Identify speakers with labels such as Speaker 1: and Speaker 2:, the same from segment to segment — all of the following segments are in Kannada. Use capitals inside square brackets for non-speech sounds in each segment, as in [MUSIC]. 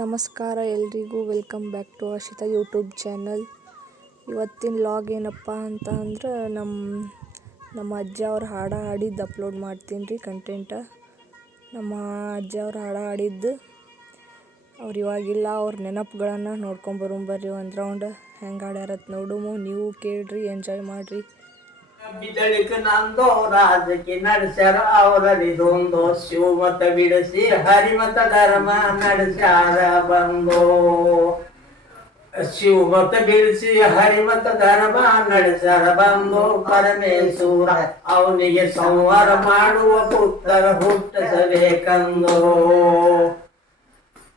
Speaker 1: ನಮಸ್ಕಾರ ಎಲ್ರಿಗೂ, welcome back to Harshita YouTube channel. ಇವತ್ತಿನ ಲಾಗ್ ಏನಪ್ಪ ಅಂತ ಅಂದ್ರೆ ನಮ್ಮ ನಮ್ಮ ಅಜ್ಜ ಅವ್ರು ಹಾಡು ಹಾಡಿದ್ದು ಅಪ್ಲೋಡ್ ಮಾಡ್ತೀನಿ ರೀ ಕಂಟೆಂಟ. ನಮ್ಮ ಅಜ್ಜ ಅವ್ರು ಹಾಡು ಹಾಡಿದ್ದು, ಅವ್ರು ಇವಾಗಿಲ್ಲ, ಅವ್ರ ನೆನಪುಗಳನ್ನು ನೋಡ್ಕೊಂಬರುಂಬರ್ರಿ ಒಂದು ರೌಂಡ್. ಹೆಂಗೆ ಹಾಡ್ಯಾರತ್ ನೋಡುಮು, ನೀವು ಕೇಳಿರಿ, ಎಂಜಾಯ್ ಮಾಡಿರಿ.
Speaker 2: ಬಿದಳಿಕ ನಂದೋ ರಾಜಕಿ ನಡೆಸ್ಯಾರ. ಅವರಿದೊಂದು ಶಿವಮತ ಬಿಡಿಸಿ, ಹರಿಮತ ಧರ್ಮ ನಡೆಸ್ಯಾರ ಬಂದು. ಶಿವಮತ ಬಿಡಿಸಿ, ಹರಿಮತ ಧರ್ಮ ನಡೆಸ್ಯಾರ ಬಂದು. ಪರಮೇಶ್ವರ ಅವನಿಗೆ ಸಂಹಾರ ಮಾಡುವ ಪುತ್ರ ಹುಟ್ಟಿಸಬೇಕಂದು.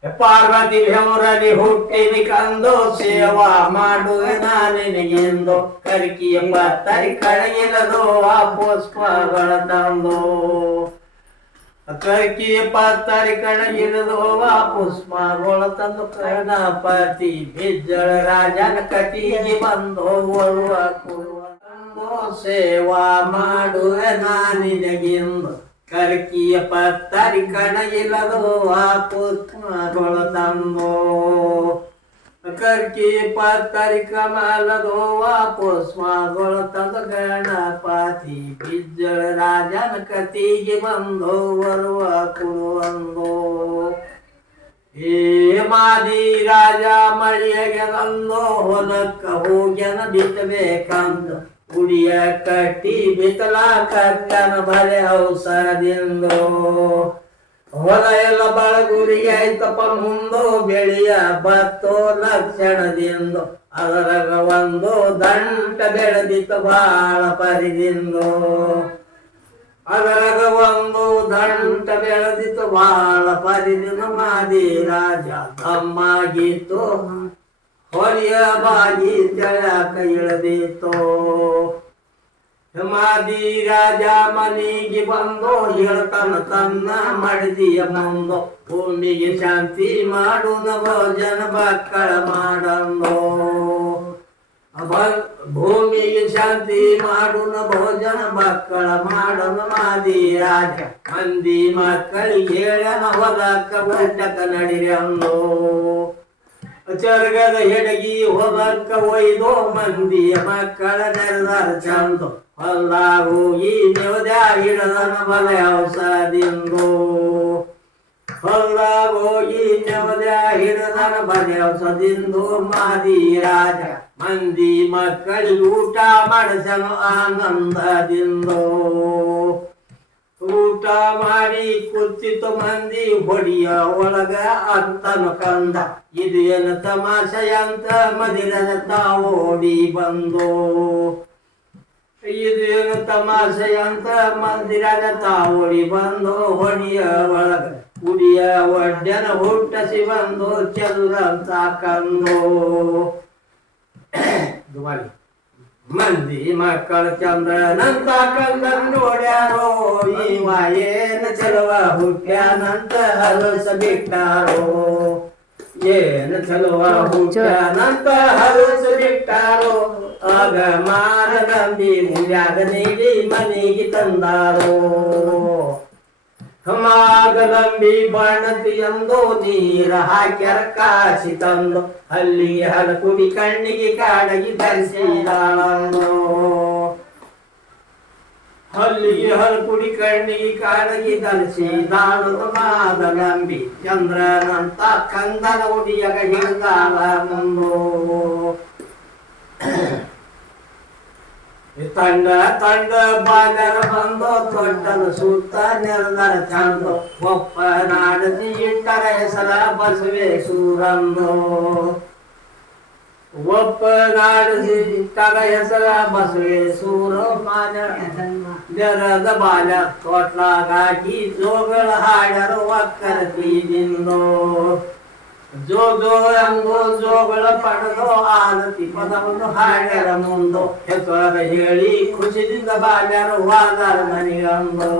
Speaker 2: ಪಾರ್ವತಿ ಬೆವರಲ್ಲಿ ಹುಟ್ಟಿನಿ ಕಂದು ಸೇವಾ ಮಾಡುವೆ ನಾನಿನಗೆಂದು ಕರಿಕಿ ಎಂಬ ತರಿ ಕಳಗಿಲದು ಆ ಪುಷ್ಪಗಳ ತಂದು. ಕರ್ಕಿಯ ಪತ್ತರಿ ಕಣಗಿಲದು ಆ ಪುಷ್ಪಗಳ ತಂದು. ಕರ್ಣಪತಿ ಬಿಜ್ಜಳ ರಾಜನ ಕಟಿಗೆ ಬಂದು ಒಳುವ ಕುರುವ ಸೇವಾ ಮಾಡುವೆ ನಾನಿನಗೆಂದು ಕರ್ಕಿಯ ಪತ್ತರಿ ಕಣಗಿಲ್ಲದು ಆ ಪುತ್ರಗಳು ತಂಬೋ ಕರ್ಕಿ ಪತ್ತರಿ ಕಮಲದು ಆ ಪುಷ್ಪಗಳ ತಂದು ಗಣಪತಿ ಬಿಜ್ಜಳ ರಾಜನ ಕತಿಗೆ ಬಂದು ಬರುವ ಕುರುವಂದೋ. ಹೇ ಮಾದಿ ರಾಜ ಮಳಿಯಗೆ ತಂದೋ ಹೊಲಕ್ಕ ಹೋಗ್ಯನ ಬಿತ್ತಬೇಕಂದು. ಗುಡಿಯ ಕಟ್ಟಿ ಬಿತ್ತಲಾ ಕತ್ತನ ಬರೆ ಔಷಧಿಂದು ಹೊಲ ಎಲ್ಲ ಬಳಗುರಿಗೆ ಆಯ್ತಪ್ಪ ಮುಂದು, ಬೆಳೆಯ ಬತ್ತೋ ಲಕ್ಷಣದಿಂದ. ಅದರಾಗ ಒಂದು ದಂಟ ಬೆಳೆದಿತ್ತು ಬಾಳ ಪರಿದಿಂದು. ಅದರಾಗ ಒಂದು ದಂಟ ಬೆಳೆದಿತ್ತು ಬಾಳ ಪರಿದಿನ ಮಾದಿ ರಾಜ ತಮ್ಮಾಗಿತ್ತು. ಹೊಲಿಯ ಬಾಗಿ ಜಳಕ ಇಳದಿತ್ತು ಮಾದಿ ರಾಜ ಮನೆಗೆ ಬಂದು, ಹೇಳ್ತಾನ ತನ್ನ ಮಡದಿಯ ಬಂದು. ಭೂಮಿಗೆ ಶಾಂತಿ ಮಾಡುನ ಭೋಜನ ಮಕ್ಕಳ ಮಾಡಂದು ಭೂಮಿಗೆ ಶಾಂತಿ ಮಾಡುನ ಭೋಜನ ಬಕ್ಕಳ ಮಾಡನ ಮಾದಿ ರಾಜ ಮಂದಿ ಮಕ್ಕಳಿಗೆ ಹೇಳನ ಹೊಲಕ್ಕ ಊಟಕ ನಡಿರಂದು ಚರ್ಗದ ಎಡಗಿ ಹೊಲಕ್ಕ ಒಯ್ದು ಮಂದಿಯ ಮಕ್ಕಳ ನೆರೆದಾರ ಚಂದು. ಹೊಲ್ದಾಗ ಹೋಗಿ ನೆವದ ಹಿಡದನ ಬಲೆ ಔಷಧಿಂದು. ಹೊಲ್ದಾಗ ಹೋಗಿ ಹಿಡದನ ಬಲೆ ಔಷಧಿಂದು. ಮಾದಿ ರಾಜ ಮಂದಿ ಮಕ್ಕಳಿಗೆ ಊಟ ಮಾಡಿಸನು ಆನಂದದಿಂದು. ಊಟ ಮಾಡಿ ಕುತ್ತಿತು ಮಂದಿ ಹೊಡಿಯ ಒಳಗ ಅಂತನು ಕಂದ. ಇದು ಏನ ತಮಾಷೆಯಂತ ಮದಿರನ ಓಡಿ ಬಂದು. ಇದು ಏನು ತಮಾಷೆಯಂತ ಓಡಿ ತಾವೋಡಿ ಬಂದು ಹೊಡಿಯ ಒಳಗ. ಉಡಿಯ ಒಡ್ಡನ ಹುಟ್ಟಸಿ ಬಂದು ಚದುರಂತ ಕಂದು. [COUGHS] ದುಬಾರಿ ಮಂದಿ ಮಕ್ಕಳ ಚಂದ್ರನಂತ ಕಂದನ್ ನೋಡ್ಯಾರೋ ಈವ ಏನ ಚಲುವ ಹುಟ್ಟ್ಯಾನಂತ ಹಲಸ ಬಿಟ್ಟಾರೋ ಏನ ಚಲುವ ಹುಟ್ಟ್ಯಾನಂತ ಹಲಸ ಬಿಟ್ಟಾರೋ ಆಗ ಮಾರ ನಂಬಿ ಮುಲ್ಯಾಗ ನೀಡಿ ಮನೆಗೆ ತಂದಾರೋ. ಬಾಣದಿ ಎಂದು ನೀರ ಹಾಕ್ಯಾರ ಕಾಸಿ ತಂದು, ಅಲ್ಲಿಗೆ ಹಲಕುಡಿ ಕಣ್ಣಿಗೆ ಕಾಡಗಿ ಧರಿಸಿದಾಳಂದು ಅಲ್ಲಿಗೆ ಹಲಕುಡಿ ಕಣ್ಣಿಗೆ ಕಾಡಗಿ ಧರಿಸಿದಾಳು ಮಾದಲಂಬಿ ಚಂದ್ರನಂತ ಕಂದನ ಉಡಿಯಗ ಹಿಡಿದಾಳ ಮುಂದು ತಂಡ ತಂಡ ಬಾಜರ ಬಂದು ತೊಟ್ಟಲು ಸುತ್ತ ನೆರೆದರ ಚಂದು ಒಪ್ಪ ನಾಡದಿ ಇಟ್ಟರ ಹೆಸರ ಬಸವೇಶ್ವರಂದು ಒಪ್ಪ ನಾಡದಿ ಇಟ್ಟರ ಹೆಸರ ಬಸವೇಶ್ವರ ಮಾನ ನೆರದ ಬಾಲ ತೊಟ್ಲಾಗಾಕಿ ಜೋಗಳ ಹಾಡರು ಒಕ್ಕರ ತೀದಿಂದು ಜೋ ಜೋ ಎಂಬೋ ಜೋಗಳ ಪಡೆದು ಆಲತಿ ಪದವನ್ನು ಹಾಡ್ಯಾರ ಮುಂದು. ಹೆಸರ ಹೇಳಿ ಖುಷಿದಿಂದ ಬಾಲ್ಯರು ವಾದಾರ ಮನೆಯಂದು.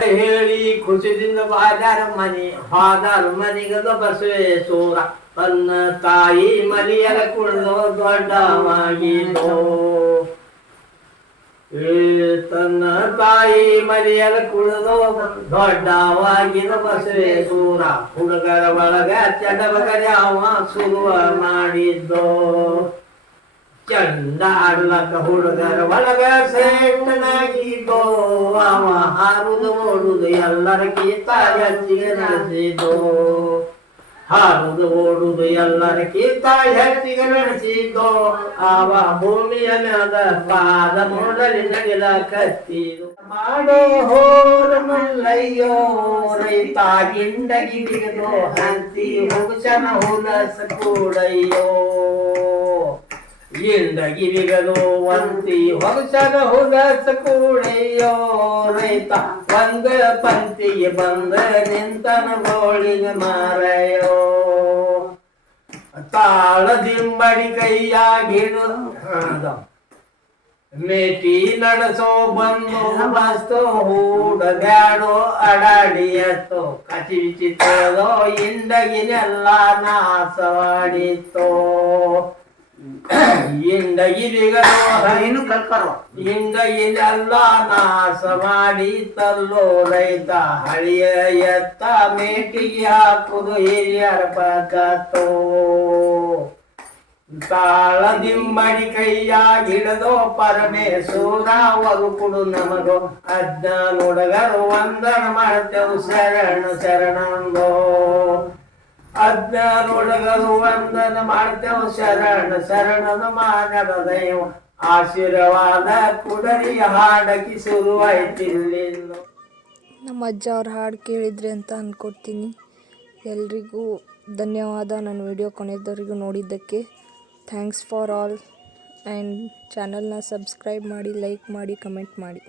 Speaker 2: ಹೇಳಿ ಖುಷಿದಿಂದ ಬಾಲ್ಯಾರ ಮನೆ ಹಾದಾರ ಮನೆಗದ ಬಸವೇಶ್ವರ ತನ್ನ ತಾಯಿ ಮರಿಯರ ಕುಳಿದು ದೊಡ್ಡವಾಗಿದ್ದು. ಏ, ತನ್ನ ತಾಯಿ ಮರಿಯಲ ಕುಳಿದು ದೊಡ್ಡವಾಗಿನ ಬಸವೇಶ್ವರ ಹುಡುಗರ ಒಳಗ ಚಡಬಗರಿ ಅವ ಸುರುವ ಮಾಡಿದ್ದೋ. ಚಂದ ಆಡ್ಲಕ್ಕ ಹುಡುಗರ ಒಳಗ ಸೇಟನಾಗಿದ್ದೋ ಅವ ಹಾರುದು, ಓಡುದು ಎಲ್ಲರ ಗೀತ ಹೆಚ್ಚಿಗೆ ನಡೆಸಿದೋ ಹಾರುದು ಓಡುದು ಎಲ್ಲರ ಗೀತ ಹೆಚ್ಚಿಗೆ ನಡೆಸಿದೋ ಅವ ಭೂಮಿಯ ಮ್ಯಾದ ಪಾದ ಮೂಡಲಿ ನಗಿಲ ಕತ್ತಿದು ಮಾಡೋ ಹೋರ ಮಲ್ಲಯ್ಯೋ, ರೈತ ಗಿಂಡಗಿ ಹಂತಿ ಹುಗುಚನ ಹುಲಸ ಕೂಡಯ್ಯೋ. ಇಂಡಗಿರಿಗಲು ವಂತಿ ಹೊಗಸಗ ಹೋದ ಕೂಡಯ್ಯೋ ರೈತ, ಬಂದ ಪಂಕ್ತಿಗೆ ಬಂದ ನಿಂತನ ಗೋಳಿಗೆ ತಾಳ ದಿಂಬಡಿ ಕೈಯಾಗಿಡು ಮೇಟಿ ನಡೆಸೋ ಬಂದು ಮಸ್ತು ಹೂಡಬ್ಯಾಡೋ ಅಡಾಡಿಯತ್ತೋ, ಕಚಿ ವಿಚಿತ್ರದೋ ಇಂದಗಿನೆಲ್ಲ ನಾಸವಾಡಿತ್ತೋ. ಇಂಡಗಿರಿಗಳು
Speaker 3: ಏನು ಕಲ್ಕರೋ
Speaker 2: ಇಂದ ಇದೆಲ್ಲ ನಾಶ ಮಾಡಿ ತಲ್ಲೋ ರೈತ ಹಳಿಯ ಎತ್ತ ಮೇಟಿಗೆ ಹಾಕುದು ಹಿರಿಯರ ಪದತೋ ತಾಳದಿಂಬಡಿ ಕೈಯಾಗಿಡದೋ ಪರಮೇಶ್ವರ ಕೊಡು ನಮಗೋ. ಅಜ್ಞಾನ ಹುಡುಗರು ವಂದನ ಮಾಡ್ತೇವು. ಶರಣ ಶರಣಂದೋ ಅಜ್ಞಾನೊಳಗರು ವಂದನ ಮಾಡ್ತೇವೆ, ಶರಣ, ಶರಣನ ಮಾನದ ದೈವ. ಆಶೀರ್ವಾದ ಕುಡರಿ ಹಾಡಕಿ ಶುರುವಾಯ್ತಿಲ್ಲಿಂದು
Speaker 1: ನಮ್ಮ ಅಜ್ಜ ಅವ್ರ ಹಾಡು ಕೇಳಿದ್ರಿ ಅಂತ ಅನ್ಕೊಡ್ತೀನಿ. ಎಲ್ರಿಗೂ ಧನ್ಯವಾದ. ನನ್ನ ವಿಡಿಯೋ ಕೊನೆಯವರೆಗೂ ನೋಡಿದ್ದಕ್ಕೆ ಥ್ಯಾಂಕ್ಸ್ ಫಾರ್ ಆಲ್. ಆ್ಯಂಡ್ ಚಾನಲ್ನ ಸಬ್ಸ್ಕ್ರೈಬ್ ಮಾಡಿ, ಲೈಕ್ ಮಾಡಿ, ಕಮೆಂಟ್ ಮಾಡಿ.